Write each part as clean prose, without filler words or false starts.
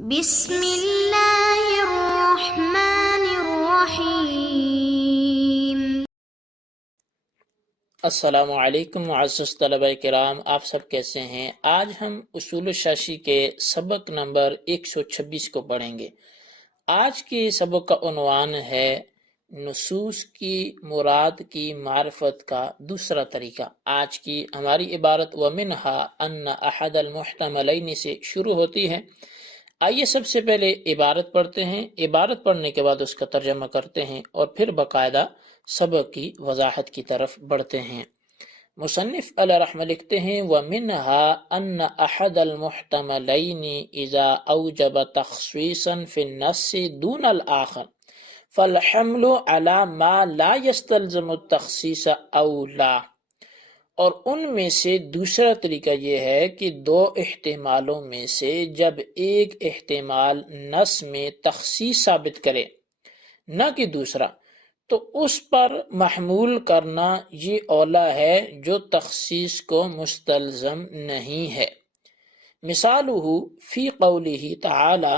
بسم اللہ الرحمن الرحیم۔ السلام علیکم معزز طلبہ کرام، آپ سب کیسے ہیں؟ آج ہم اصول الشاشی کے سبق نمبر 126 کو پڑھیں گے۔ آج کے سبق کا عنوان ہے نصوص کی مراد کی معرفت کا دوسرا طریقہ۔ آج کی ہماری عبارت وَمِنْهَا أَنَّ أَحَدَ الْمُحْتَمَلَيْنِ سے شروع ہوتی ہے۔ آئیے سب سے پہلے عبارت پڑھتے ہیں، عبارت پڑھنے کے بعد اس کا ترجمہ کرتے ہیں اور پھر باقاعدہ سبق کی وضاحت کی طرف بڑھتے ہیں۔ مصنف علیہ رحمہ لکھتے ہیں وَمِنْهَا أَنَّ أَحَدَ الْمُحْتَمَلَيْنِ إِذَا أَوْجَبَ تَخْصِيصًا فِي النَّصِّ دُونَ الْآخَرِ فَالْحَمْلُ عَلَى مَا لَا يَسْتَلْزِمُ التَّخْصِيصَ أَوْلَى۔ اور ان میں سے دوسرا طریقہ یہ ہے کہ دو احتمالوں میں سے جب ایک احتمال نص میں تخصیص ثابت کرے نہ کہ دوسرا، تو اس پر محمول کرنا یہ اولا ہے جو تخصیص کو مستلزم نہیں ہے۔ مثالہ فی قولہ تعالی،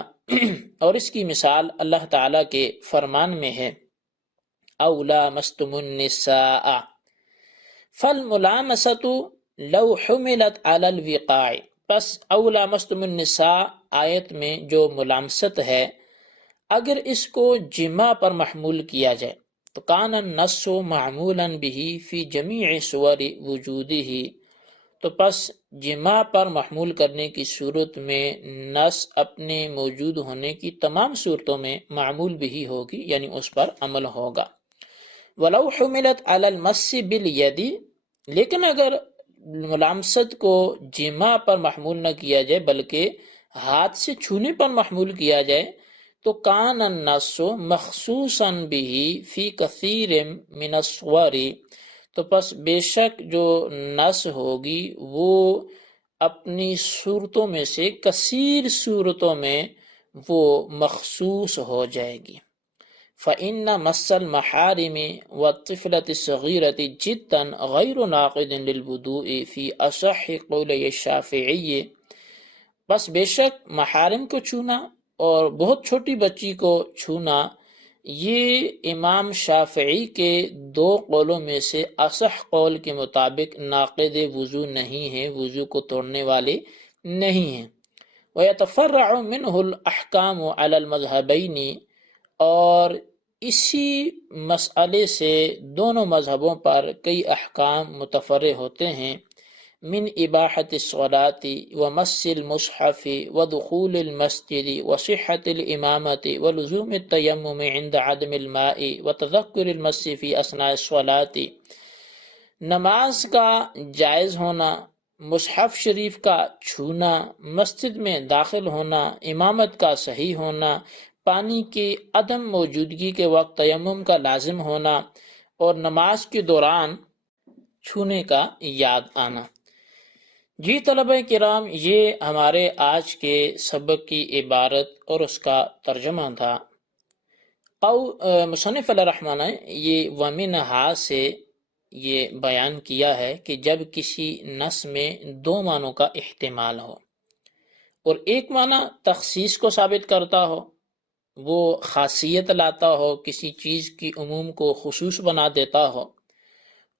اور اس کی مثال اللہ تعالی کے فرمان میں ہے او لامستم النساء فالملامسۃ لو حملت علی الوقاع۔ پس او لامستم النساء آیت میں جو ملامست ہے، اگر اس کو جماع پر محمول کیا جائے تو کان النص معمولا به فی جمیع صور وجودہ، تو پس جماع پر محمول کرنے کی صورت میں نص اپنے موجود ہونے کی تمام صورتوں میں معمول بھی ہوگی، یعنی اس پر عمل ہوگا۔ وَلَوْ حُمِلَتْ عَلَى الْمَسِّ بِالْيَدِ، لیکن اگر ملامست کو جماع پر محمول نہ کیا جائے بلکہ ہاتھ سے چھونے پر محمول کیا جائے تو کان النص مخصوصاً به فی کثیر من الصور، تو پس بے شک جو نص ہوگی وہ اپنی صورتوں میں سے کثیر صورتوں میں وہ مخصوص ہو جائے گی۔ فَإِنَّ مَسَّ الْمَحَارِمِ وَالطِّفْلَةِ الصَّغِيرَةِ جِدًّا غَيْرُ نَاقِضٍ لِلْوُضُوءِ فِي أَصَحِّ قَوْلَيِ الشَّافِعِيِّ، بس بے شک محارم کو چھونا اور بہت چھوٹی بچی کو چھونا یہ امام شافعی کے دو قولوں میں سے اصح قول کے مطابق ناقض وضو نہیں ہیں، وضو کو توڑنے والے نہیں ہیں۔ وَيَتَفَرَّعُ مِنْهُ الْأَحْكَامُ عَلَى الْمَذْهَبَيْنِ، اور اسی مسئلے سے دونوں مذہبوں پر کئی احکام متفرع ہوتے ہیں۔ من اباحت الصلاۃ ومس المصحف ودخول المسجد وصحة الامامۃ ولزوم التیمم عند عدم الماء وتذکر المس فی اثناء الصلاۃ، نماز کا جائز ہونا، مصحف شریف کا چھونا، مسجد میں داخل ہونا، امامت کا صحیح ہونا، پانی کی عدم موجودگی کے وقت تیمم کا لازم ہونا اور نماز کے دوران چھونے کا یاد آنا۔ جی طلبہ کرام، یہ ہمارے آج کے سبق کی عبارت اور اس کا ترجمہ تھا۔ مصنف علیہ الرحمٰن نے یہ وَمِنْهَا سے یہ بیان کیا ہے کہ جب کسی نص میں دو معنوں کا احتمال ہو اور ایک معنی تخصیص کو ثابت کرتا ہو، وہ خاصیت لاتا ہو، کسی چیز کی عموم کو خصوص بنا دیتا ہو،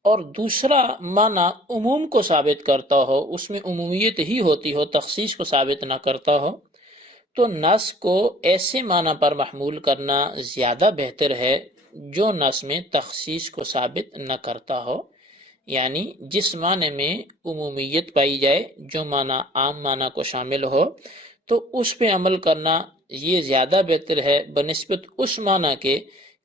اور دوسرا معنی عموم کو ثابت کرتا ہو، اس میں عمومیت ہی ہوتی ہو، تخصیص کو ثابت نہ کرتا ہو، تو نص کو ایسے معنی پر محمول کرنا زیادہ بہتر ہے جو نص میں تخصیص کو ثابت نہ کرتا ہو، یعنی جس معنی میں عمومیت پائی جائے، جو معنی عام معنی کو شامل ہو، تو اس پہ عمل کرنا یہ زیادہ بہتر ہے بنسبت اس معنی کے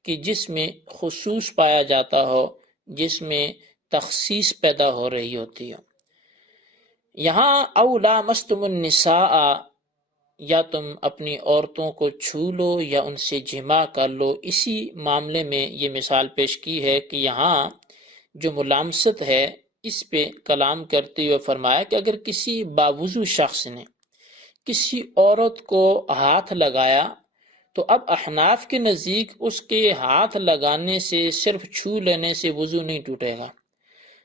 کہ جس میں خصوص پایا جاتا ہو، جس میں تخصیص پیدا ہو رہی ہوتی ہو۔ یہاں او لامستم النساء، یا تم اپنی عورتوں کو چھو لو یا ان سے جماع کر لو، اسی معاملے میں یہ مثال پیش کی ہے کہ یہاں جو ملامست ہے اس پہ کلام کرتے ہوئے فرمایا کہ اگر کسی باوضو شخص نے کسی عورت کو ہاتھ لگایا تو اب احناف کے نزدیک اس کے ہاتھ لگانے سے، صرف چھو لینے سے وضو نہیں ٹوٹے گا،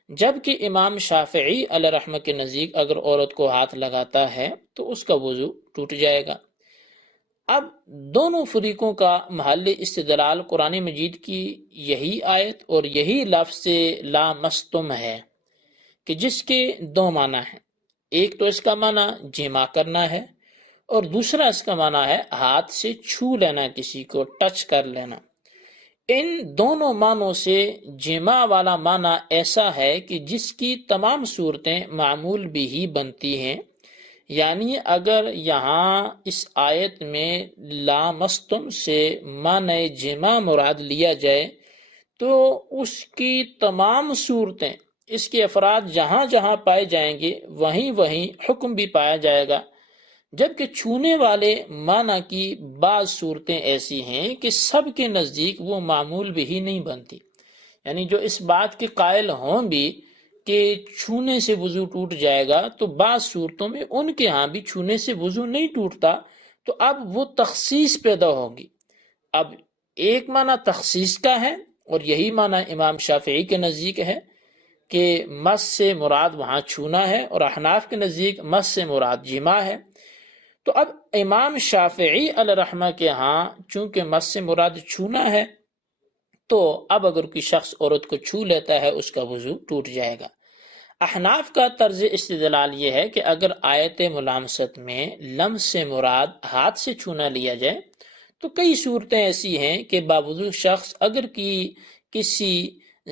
جبکہ امام شافعی علیہ رحمہ کے نزدیک اگر عورت کو ہاتھ لگاتا ہے تو اس کا وضو ٹوٹ جائے گا۔ اب دونوں فریقوں کا محل استدلال قرآن مجید کی یہی آیت اور یہی لفظ لامستم ہے کہ جس کے دو معنی ہیں۔ ایک تو اس کا معنی جمع کرنا ہے اور دوسرا اس کا معنی ہے ہاتھ سے چھو لینا، کسی کو ٹچ کر لینا۔ ان دونوں معنوں سے جمع والا معنی ایسا ہے کہ جس کی تمام صورتیں معمول بھی ہی بنتی ہیں، یعنی اگر یہاں اس آیت میں لامستم سے معنی جمع مراد لیا جائے تو اس کی تمام صورتیں، اس کے افراد جہاں جہاں پائے جائیں گے وہیں وہیں حکم بھی پایا جائے گا، جبکہ چھونے والے معنی کی بعض صورتیں ایسی ہیں کہ سب کے نزدیک وہ معمول بھی ہی نہیں بنتی، یعنی جو اس بات کے قائل ہوں بھی کہ چھونے سے وضو ٹوٹ جائے گا، تو بعض صورتوں میں ان کے ہاں بھی چھونے سے وضو نہیں ٹوٹتا، تو اب وہ تخصیص پیدا ہوگی۔ اب ایک معنی تخصیص کا ہے اور یہی معنی امام شافعی کے نزدیک ہے کہ مس سے مراد وہاں چھونا ہے، اور احناف کے نزدیک مس سے مراد جمع ہے۔ تو اب امام شافعی علیہ رحمہ کے ہاں چونکہ مس سے مراد چھونا ہے، تو اب اگر کوئی شخص عورت کو چھو لیتا ہے اس کا وضو ٹوٹ جائے گا۔ احناف کا طرز استدلال یہ ہے کہ اگر آیت ملامست میں لمس سے مراد ہاتھ سے چھونا لیا جائے تو کئی صورتیں ایسی ہیں کہ باوضو شخص اگر کسی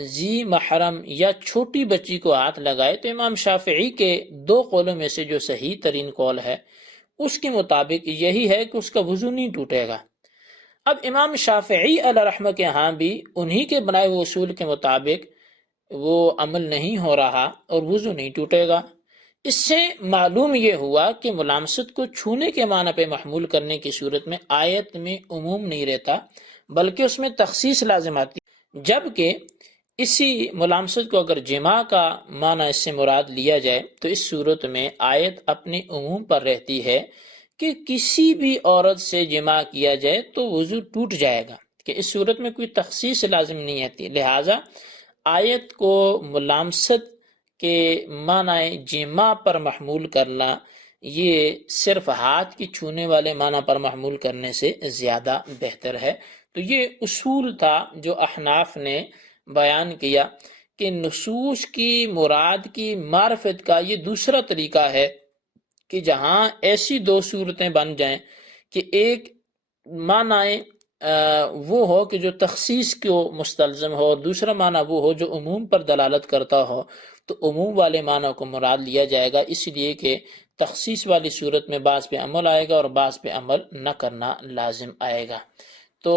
ذی محرم یا چھوٹی بچی کو ہاتھ لگائے تو امام شافعی کے دو قولوں میں سے جو صحیح ترین قول ہے اس کے مطابق یہی ہے کہ اس کا وضو نہیں ٹوٹے گا۔ اب امام شافعی علیہ رحمہ کے ہاں بھی انہی کے بنائے ہوئے اصول کے مطابق وہ عمل نہیں ہو رہا اور وضو نہیں ٹوٹے گا۔ اس سے معلوم یہ ہوا کہ ملامست کو چھونے کے معنی پہ محمول کرنے کی صورت میں آیت میں عموم نہیں رہتا بلکہ اس میں تخصیص لازم آتی، جبکہ اسی ملامست کو اگر جمع کا معنی اس سے مراد لیا جائے تو اس صورت میں آیت اپنے عموم پر رہتی ہے کہ کسی بھی عورت سے جمع کیا جائے تو وضو ٹوٹ جائے گا، کہ اس صورت میں کوئی تخصیص لازم نہیں آتی۔ لہٰذا آیت کو ملامست کے معنی جمع پر محمول کرنا یہ صرف ہاتھ کی چھونے والے معنی پر محمول کرنے سے زیادہ بہتر ہے۔ تو یہ اصول تھا جو احناف نے بیان کیا کہ نصوص کی مراد کی معرفت کا یہ دوسرا طریقہ ہے کہ جہاں ایسی دو صورتیں بن جائیں کہ ایک معنی وہ ہو کہ جو تخصیص کو مستلزم ہو اور دوسرا معنی وہ ہو جو عموم پر دلالت کرتا ہو، تو عموم والے معنی کو مراد لیا جائے گا، اس لیے کہ تخصیص والی صورت میں بعض پہ عمل آئے گا اور بعض پہ عمل نہ کرنا لازم آئے گا۔ تو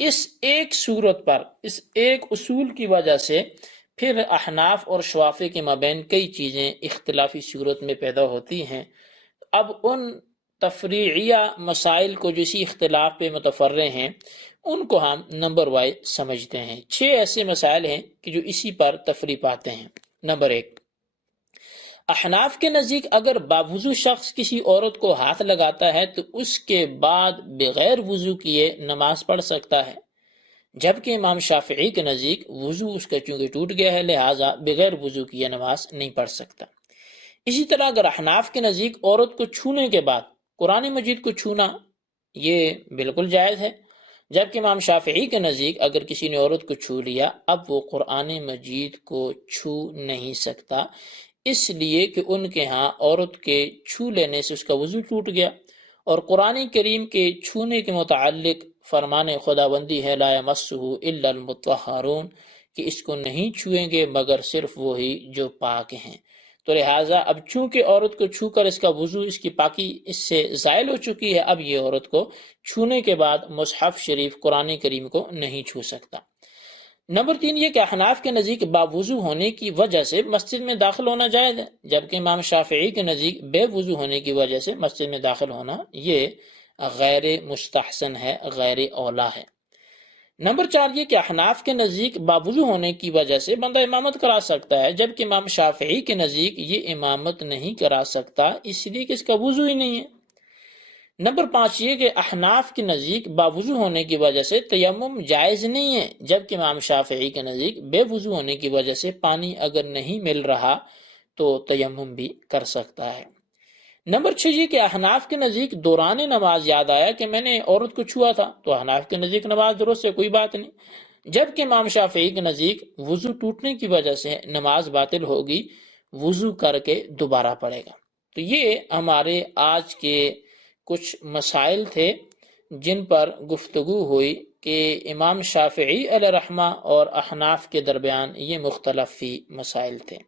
اس ایک صورت پر، اس ایک اصول کی وجہ سے پھر احناف اور شوافی کے مابین کئی چیزیں اختلافی صورت میں پیدا ہوتی ہیں۔ اب ان تفریعیہ مسائل کو جو اسی اختلاف پہ متفرع ہیں ان کو ہم نمبر وائز سمجھتے ہیں۔ 6 ایسے مسائل ہیں کہ جو اسی پر تفریع پاتے ہیں۔ نمبر 1، احناف کے نزدیک اگر باوضو شخص کسی عورت کو ہاتھ لگاتا ہے تو اس کے بعد بغیر وضو کیے نماز پڑھ سکتا ہے، جبکہ امام شافعی کے نزدیک وضو اس کا چونکہ ٹوٹ گیا ہے لہٰذا بغیر وضو کیے نماز نہیں پڑھ سکتا۔ اسی طرح اگر احناف کے نزدیک عورت کو چھونے کے بعد قرآن مجید کو چھونا یہ بالکل جائز ہے، جبکہ امام شافعی کے نزدیک اگر کسی نے عورت کو چھو لیا اب وہ قرآن مجید کو چھو نہیں سکتا، اس لیے کہ ان کے ہاں عورت کے چھو لینے سے اس کا وضو ٹوٹ گیا، اور قرآن کریم کے چھونے کے متعلق فرمان خداوندی ہے لا یمسہ الا المطہرون، کہ اس کو نہیں چھوئیں گے مگر صرف وہی جو پاک ہیں۔ تو لہٰذا اب چونکہ عورت کو چھو کر اس کا وضو، اس کی پاکی اس سے زائل ہو چکی ہے، اب یہ عورت کو چھونے کے بعد مصحف شریف قرآن کریم کو نہیں چھو سکتا۔ نمبر 3 یہ کہ احناف کے نزدیک باوضو ہونے کی وجہ سے مسجد میں داخل ہونا جائز ہے، جبکہ امام شافعی کے نزدیک بے وضو ہونے کی وجہ سے مسجد میں داخل ہونا یہ غیر مستحسن ہے، غیر اولا ہے۔ نمبر 4 یہ کہ احناف کے نزدیک باوضو ہونے کی وجہ سے بندہ امامت کرا سکتا ہے، جبکہ امام شافعی کے نزدیک یہ امامت نہیں کرا سکتا اس لیے کہ اس کا وضو ہی نہیں ہے۔ نمبر 5 یہ کہ احناف کے نزدیک باوضو ہونے کی وجہ سے تیمم جائز نہیں ہے، جبکہ امام شافعی کے نزدیک بے وضو ہونے کی وجہ سے پانی اگر نہیں مل رہا تو تیمم بھی کر سکتا ہے۔ نمبر 6 یہ کہ احناف کے نزدیک دوران نماز یاد آیا کہ میں نے عورت کو چھوا تھا، تو احناف کے نزدیک نماز درست ہے، کوئی بات نہیں، جبکہ امام شافعی کے نزدیک وضو ٹوٹنے کی وجہ سے نماز باطل ہوگی، وضو کر کے دوبارہ پڑھے گا۔ تو یہ ہمارے آج کے کچھ مسائل تھے جن پر گفتگو ہوئی کہ امام شافعی علیہ رحمہ اور احناف کے درمیان یہ مختلف فی مسائل تھے۔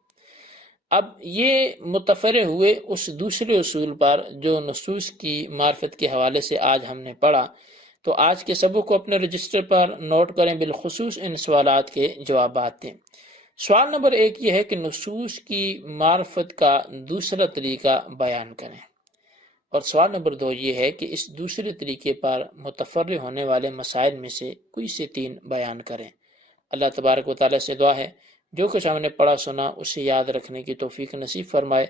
اب یہ متفرع ہوئے اس دوسرے اصول پر جو نصوص کی معرفت کے حوالے سے آج ہم نے پڑھا، تو آج کے سبق کو اپنے رجسٹر پر نوٹ کریں، بالخصوص ان سوالات کے جوابات دیں۔ سوال نمبر 1 یہ ہے کہ نصوص کی معرفت کا دوسرا طریقہ بیان کریں، اور سوال نمبر 2 یہ ہے کہ اس دوسرے طریقے پر متفرع ہونے والے مسائل میں سے کوئی سے 3 بیان کریں۔ اللہ تبارک و تعالیٰ سے دعا ہے جو کچھ ہم نے پڑھا سنا اسے یاد رکھنے کی توفیق نصیب فرمائے،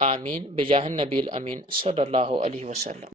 آمین بجاہ النبی الامین صلی اللہ علیہ وسلم۔